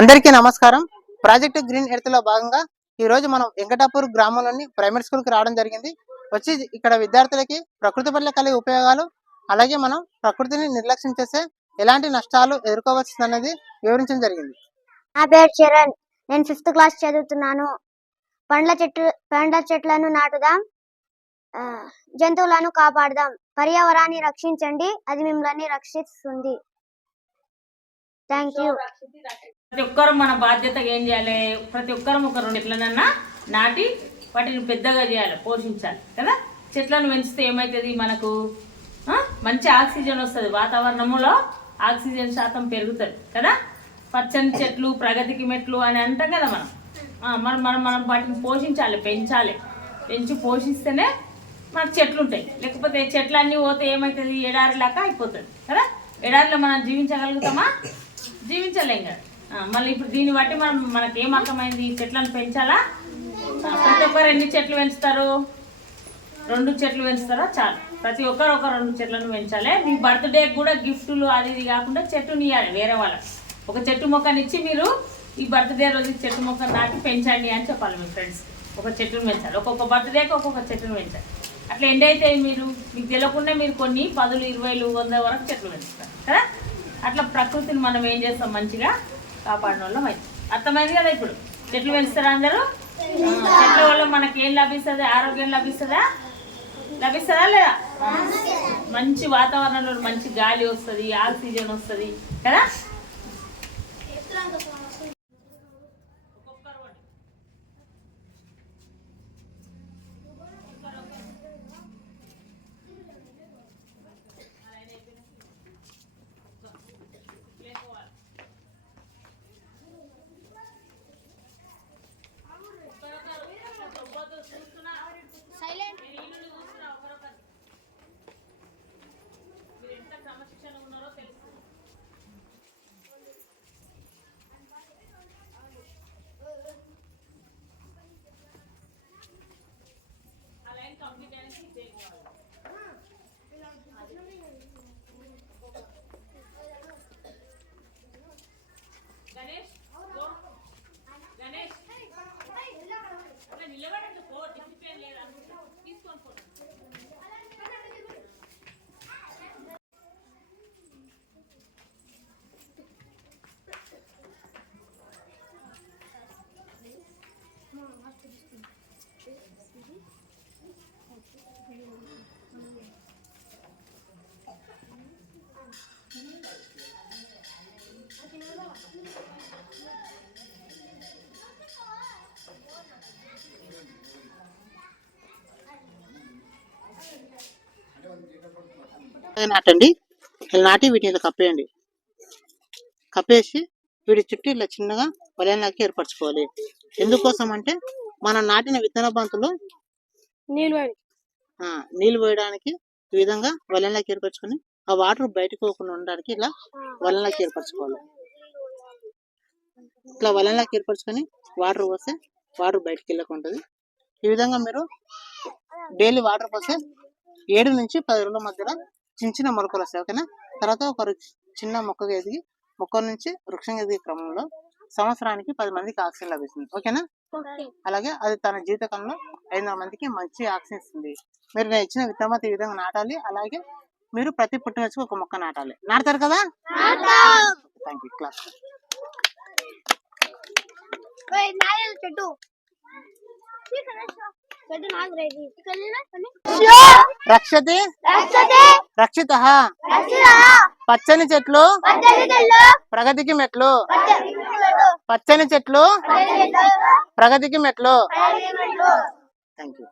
అందరికీ నమస్కారం. Project green ఎర్త్లో భాగంగా ఈ రోజు మనం వెంకటాపూర్ గ్రామంలోని ప్రైమరీ స్కూల్కి రావడం జరిగింది. వచ్చి ఇక్కడ విద్యార్థులకి ప్రకృతి పట్ల కలిగే ఉపయోగాలు అలాగే మనం ప్రకృతిని నిర్లక్ష్యం చేస్తే ఎలాంటి నష్టాలు ఎదుర్కోవచ్చు అనేది వివరించడం జరిగింది. నా పేరు చరణ్. నేను ఫిఫ్త్ క్లాస్ చదువుతున్నాను. పండ్ల చెట్లు పండ్ల చెట్లను నాటుదాం. జంతువులను కాపాడదాం. పర్యావరణాన్ని రక్షించండి. అది మిమ్మల్ని రక్షిస్తుంది. Thank you. ప్రతి ఒక్కరు మన బాధ్యత ఏం చేయాలి? ప్రతి ఒక్కరం ఒక రెండు చెట్లనన్నా నాటి వాటిని పెద్దగా చేయాలి పోషించాలి కదా? చెట్లను పెంచితే ఏమవుతుంది మనకు? మంచి ఆక్సిజన్ వస్తుంది. వాతావరణంలో ఆక్సిజన్ శాతం పెరుగుతుంది కదా? పచ్చని చెట్లు ప్రగతికి మెట్లు అని అంటాం కదా మనం. మనం మనం మనం వాటిని పోషించాలి పెంచాలి. పెంచి పోషిస్తేనే మనకు చెట్లు ఉంటాయి లేకపోతే చెట్లన్నీ పోతే ఏమవుతుంది ఎడారి లాగా అయిపోతుంది కదా? ఎడారిలో మనం జీవించగలుగుతామా? జీవించలేం కదా. మళ్ళీ ఇప్పుడు దీన్ని బట్టి మనం మనకి ఏం అర్థమైంది చెట్లను పెంచాలా? ప్రతి ఒక్కరు ఎన్ని చెట్లు పెంచుతారు? రెండు చెట్లు పెంచుతారా? చాలు. ప్రతి ఒక్కరు ఒక రెండు చెట్లను పెంచాలి. మీ బర్త్డే కూడా గిఫ్ట్లు అది ఇది కాకుండా చెట్టుని ఇవ్వాలి వేరే వాళ్ళకి. ఒక చెట్టు మొక్కనిచ్చి మీరు ఈ బర్త్డే రోజు చెట్టు మొక్కను నాటి పెంచండి అని చెప్పాలి మీ ఫ్రెండ్స్ ఒక చెట్టును పెంచాలి. ఒక్కొక్క బర్త్డేకి ఒక్కొక్క చెట్టును పెంచాలి. అట్లా ఎండ్ అయితే మీరు. మీకు తెలియకుండా మీరు కొన్ని పదులు ఇరవైలు వంద వరకు చెట్లు పెంచుతారు. కదా? అట్లా ప్రకృతిని మనం ఏం చేస్తాం మంచిగా కాపాడిన వాళ్ళం అయితే. అర్థమైంది కదా ఇప్పుడు? చెట్లు పెంచుతారా అందరూ? చెట్ల వల్ల మనకి ఏం లభిస్తుంది? ఆరోగ్యం లభిస్తుందా? లభిస్తుందా లేదా? మంచి వాతావరణంలో మంచి గాలి వస్తుంది ఆక్సిజన్ వస్తుంది కదా? నాటండి. ఇలా నాటి వీటిని ఇలా కప్పేయండి. కప్పేసి వీటి చుట్టూ ఇలా చిన్నగా వలయాలకి ఏర్పరచుకోవాలి. ఎందుకోసం అంటే మనం నాటిన విత్తన బంతులు ఆ, నీళ్ళు పోయడానికి ఈ విధంగా వలయంలోకి ఏర్పరచుకొని ఆ వాటర్ బయటకు పోకుండా ఉండడానికి ఇలా వలయంలోకి ఏర్పరచుకోవాలి. ఇట్లా వలయంలోకి ఏర్పరచుకొని వాటర్ పోస్తే వాటర్ బయటకు వెళ్ళకుండా ఉంటుంది. ఈ విధంగా మీరు డైలీ వాటర్ పోస్తే ఏడు నుంచి పది రోజుల మధ్యలో చిన్న చిన్న మొలకలు వస్తాయి ఓకేనా? తర్వాత ఒక చిన్న మొక్కగా ఎదిగి మొక్క నుంచి వృక్షం ఎదిగే క్రమంలో సంవత్సరానికి పది మందికి ఆక్సిజన్ లభిస్తుంది ఓకేనా? అలాగే అది తన జీవితకాలంలో ఐదు వందల మందికి మంచి ఆక్సిజన్ ఇస్తుంది. మీరు నేను ఇచ్చిన విత్తనమతి ఈ విధంగా నాటాలి అలాగే మీరు ప్రతి పుట్టినరోజుకి ఒక మొక్క నాటాలి. నాటుతారు కదా? థ్యాంక్ యూ క్లాస్ చెట్టు. రక్షతి. రక్షిత. పచ్చని చెట్లు. ప్రగతికి మెట్లు. పచ్చని చెట్లు. ప్రగతికి మెట్లు. Thank you